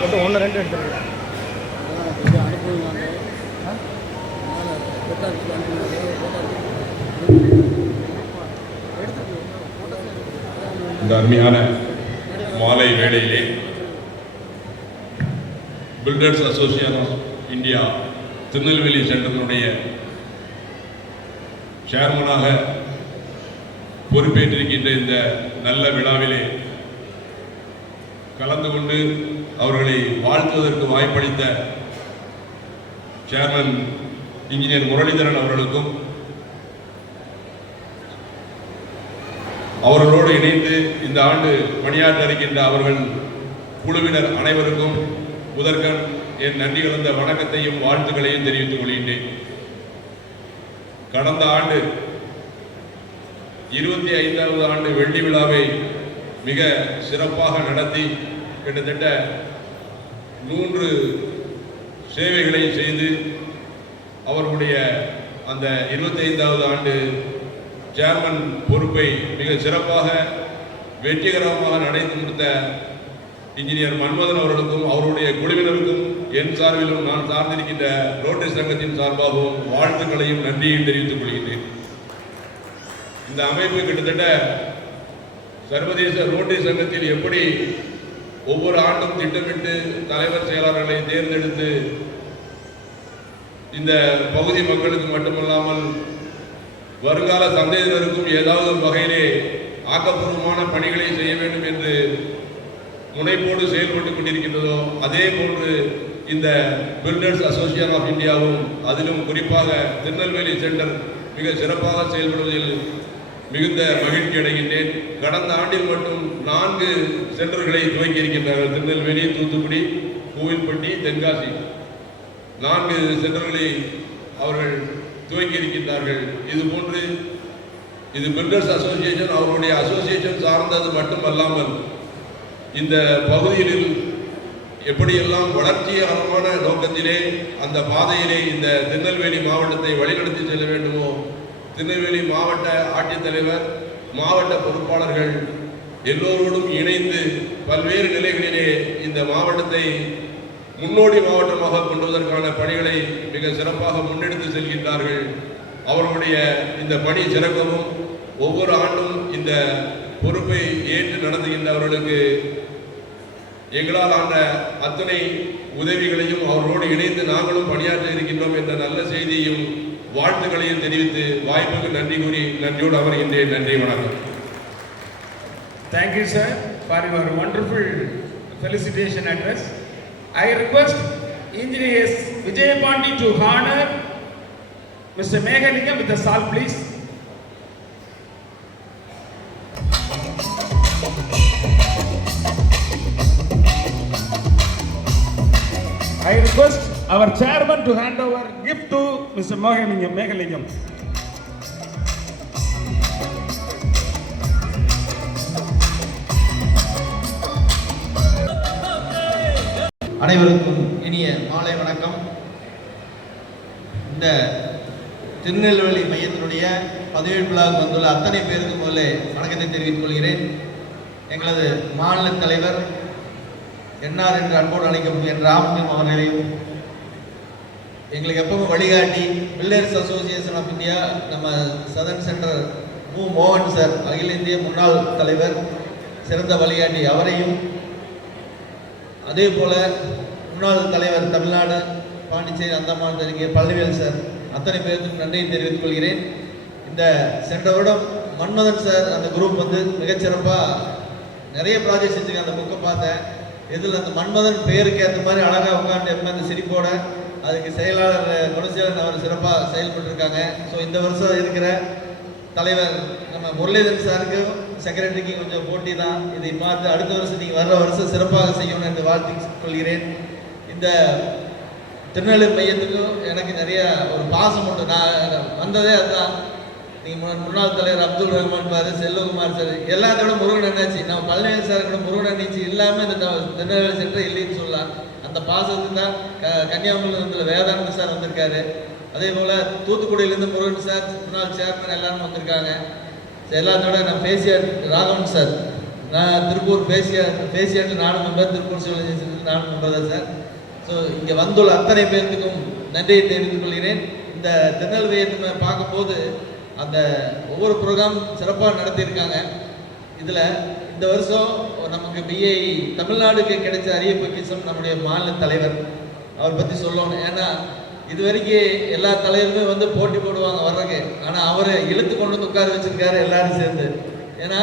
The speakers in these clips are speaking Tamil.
போட்டு ஒன்று ரெண்டு எடுத்துருக்கேன் இந்த அருமையான மாலை வேளையிலே builders association of India Tirunelveli சென்டரினுடைய சேர்மனாக பொறுப்பேற்றிருக்கின்ற இந்த நல்ல விழாவிலே கலந்து கொண்டு அவர்களை வாழ்த்துவதற்கு வாய்ப்பளித்த சேர்மன் இன்ஜினியர் முரளிதரன் அவர்களுக்கும் அவர்களோடு இணைந்து இந்த ஆண்டு பணியாற்ற இருக்கின்ற அவர்கள் குழுவினர் அனைவருக்கும் முதற்கண் என் நன்றி கலந்த வணக்கத்தையும் வாழ்த்துக்களையும் தெரிவித்துக் கொள்கின்றேன். கடந்த ஆண்டு 25வது ஆண்டு வெள்ளி விழாவை மிக சிறப்பாக நடத்தி கிட்டத்தட்ட 3 சேவைகளை செய்து அவர்களுடைய அந்த 25வது ஆண்டு சேர்மன் பொறுப்பை மிக சிறப்பாக வெற்றிகரமாக நடத்தி முடித்த இன்ஜினியர் மன்மதன் அவர்களுக்கும் அவருடைய குழுவினருக்கும் என் சார்பிலும் நான் சார்ந்திருக்கின்ற ரோட்டரி சங்கத்தின் சார்பாகவும் வாழ்த்துக்களையும் நன்றியையும் தெரிவித்துக் கொள்கின்றேன். இந்த அமைப்பு கிட்டத்தட்ட சர்வதேச ரோட்டரி சங்கத்தில் எப்படி ஒவ்வொரு ஆண்டும் திட்டமிட்டு தலைவர் செயலாளர்களை தேர்ந்தெடுத்து இந்த பகுதி மக்களுக்கு மட்டுமல்லாமல் வருங்கால சந்ததியினருக்கும் ஏதாவது ஒரு வகையிலே ஆக்கப்பூர்வமான பணிகளை செய்ய வேண்டும் என்று முனைப்போடு செயல்பட்டுக் கொண்டிருக்கின்றதோ அதே போன்று இந்த பில்டர்ஸ் அசோசியேஷன் ஆஃப் இந்தியாவும் அதிலும் குறிப்பாக திருநெல்வேலி சென்டர் மிக சிறப்பாக செயல்படுவதில் மிகுந்த மகிழ்ச்சி அடைகின்றேன். கடந்த ஆண்டில் மட்டும் 4 சென்டர்களை துவக்கி இருக்கின்றார்கள். திருநெல்வேலி, தூத்துக்குடி, கோவில்பட்டி, தென்காசி 4 சென்டர்களை அவர்கள் துவக்கி இருக்கின்றார்கள். இதுபோன்று இது பில்டர்ஸ் அசோசியேஷன் அவர்களுடைய அசோசியேஷன் சார்ந்தது மட்டுமல்லாமல் இந்த பகுதியில் எப்படியெல்லாம் வளர்ச்சிகரமான நோக்கத்திலே அந்த பாதையிலே இந்த திருநெல்வேலி மாவட்டத்தை வழிநடத்தி செல்ல வேண்டுமோ திருநெல்வேலி மாவட்ட ஆட்சித்தலைவர், மாவட்ட பொறுப்பாளர்கள் எல்லோரோடும் இணைந்து பல்வேறு நிலைகளிலே இந்த மாவட்டத்தை முன்னோடி மாவட்டமாக கொண்டுவதற்கான பணிகளை மிக சிறப்பாக முன்னெடுத்து செல்கின்றார்கள். அவர்களுடைய இந்த பணி சிறக்கவும் ஒவ்வொரு ஆண்டும் இந்த பொறுப்பை ஏற்று நடத்துகின்றவர்களுக்கு எங்களால் ஆன அத்தனை உதவிகளையும் அவர்களோடு இணைந்து நாங்களும் பணியாற்ற இருக்கின்றோம் என்ற நல்ல செய்தியையும் வாழ்த்துக்களையும் தெரிவித்து வாய்ப்புக்கு நன்றி கூறி நன்றியோடு அமர்கின்றேன். நன்றி, வணக்கம். Thank you, sir, for your wonderful felicitation address. I request Engineer Vijay Pandi to honor Mr. Meghalingam with a salt, please. I request our chairman to hand over gift to Mr. Meghalingam. அனைவருக்கும் இனிய மாலை வணக்கம். இந்த திருநெல்வேலி மையத்தினுடைய பதவியேற்பு விழாவுக்கு வந்துள்ள அத்தனை பேருக்கு முதல்ல வணக்கத்தை தெரிவித்துக் கொள்கிறேன். எங்களது மாநில தலைவர் என்ஆர் என்று அன்போடு அழைக்கப்படும் என் ராமலிங்கம் அவர்களையும் எங்களுக்கு எப்பவும் வழிகாட்டி பில்டர்ஸ் அசோசியேஷன் ஆஃப் இந்தியா நம்ம சதன் சென்டர் மோகன் சார், அகில இந்திய முன்னாள் தலைவர், சிறந்த வழிகாட்டி அவரையும், அதே போல முன்னாள் தலைவர் தமிழ்நாடு, பாண்டிச்சேரி, அந்தமான் தெரிவிக்க பழனிவேல் சார், அத்தனை பேருக்கும் நன்றியை தெரிவித்துக் கொள்கிறேன். இந்த சென்ற வருடம் மன்மதன் சார் அந்த குரூப் வந்து மிகச்சிறப்பாக நிறைய ப்ராஜெக்ட் செஞ்சுருக்காங்க. அந்த புக்கை பார்த்தேன். இதில் அந்த மன்மதன் பெயருக்கு ஏற்ற மாதிரி அழகாக உட்காந்து எப்போ அந்த சிரிப்போட அதுக்கு செயலாளர் குணசேகரன் அவர் சிறப்பாக செயல்பட்டுருக்காங்க. ஸோ இந்த வருஷம் இருக்கிற தலைவர் நம்ம முரளிதரன் சாருக்கு செக்ரட்டரிக்கு கொஞ்சம் போட்டி தான். இதை பார்த்து அடுத்த வருஷம் நீங்கள் வர்ற வருஷம் சிறப்பாக செய்யணும் என்று வாழ்த்தி கொள்கிறேன். இந்த திருநெல்வேலி மையத்துக்கும் எனக்கு நிறைய ஒரு பாசம் உண்டு. நான் வந்ததே அதுதான். நீங்கள் முன்னாள் தலைவர் அப்துல் ரஹ்மான் பாரு, செல்வகுமார் சார், எல்லாத்தோட முருகன் என்னாச்சு, நம்ம பழனிவேல் சார் கூட முருகன் என்னாச்சு இல்லாமல் இந்த திருநெல்வேலி சென்டர் இல்லைன்னு சொல்லலாம். அந்த பாசத்துக்கு தான் கன்னியாகுமரியில் வேதானந்த சார் வந்திருக்காரு. அதே போல் தூத்துக்குடியிலேருந்து முருகன் சார், முன்னாள் சேர்மன் எல்லாரும் வந்திருக்காங்க. எல்லாத்தோட நான் பேசிய ராகவன் சார் நான் திருப்பூர் பேசியாட்டில் நானும் மெம்பர், திருப்பூர் சிவில் இன்ஜினியரிங் நானும் மெம்பர் தான் சார். ஸோ இங்கே வந்துள்ள அத்தனை பேர்த்துக்கும் நன்றியை தெரிவித்துக் கொள்கிறேன். இந்த திருநெல்வேலியை பார்க்கும்போது அந்த ஒவ்வொரு ப்ரோக்ராம் சிறப்பாக நடத்தியிருக்காங்க. இதில் இந்த வருஷம் நமக்கு பிஏ தமிழ்நாடுக்கு கிடைச்ச அரிய பொக்கிஷம் நம்முடைய மாநில தலைவர், அவர் பற்றி சொல்லணும். ஏன்னா இது வரைக்கும் எல்லா தலைவருமே வந்து போட்டி போடுவாங்க வர்றதுக்கு, ஆனால் அவரை இழுத்து கொண்டு வந்து உட்கார வச்சிருக்காரு எல்லாரும் சேர்ந்து. ஏன்னா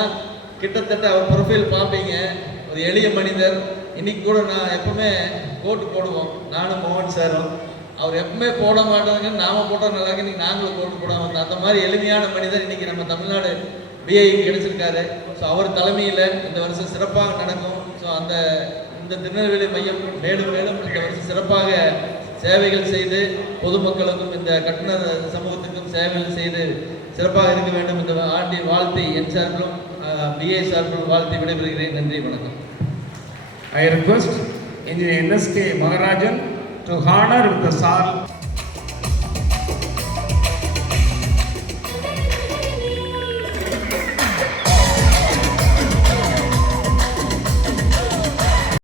கிட்டத்தட்ட அவர் ப்ரொஃபைல் பார்ப்பீங்க, ஒரு எளிய மனிதர். இன்னைக்கு கூட நான் எப்பவுமே கோட்டு போடுவோம், நானும் மோகன் சாரும். அவர் எப்பவுமே போட மாட்டாங்க, நாம போட்டால் நல்லா இருக்கு, இன்னைக்கு நாங்களும் கோட்டு போடாமல். அந்த மாதிரி எளிமையான மனிதர் இன்னைக்கு நம்ம தமிழ்நாடு பிஐ கிடைச்சிருக்காரு. ஸோ அவர் தலைமையில் இந்த வருஷம் சிறப்பாக நடக்கும். ஸோ இந்த திருநெல்வேலி மையம் மேலும் மேலும் இந்த வருஷம் சிறப்பாக சேவைகள் செய்து பொதுமக்களுக்கும் இந்த கட்டண சமூகத்துக்கும் சேவைகள் செய்து சிறப்பாக இருக்க வேண்டும் என்று ஆண்டி வாழ்த்தி என் சார்பிலும் பிஏ சார்பிலும் வாழ்த்தி விடைபெறுகிறேன். நன்றி, வணக்கம். I request Engineer NSK Maharajan to honor with the SAL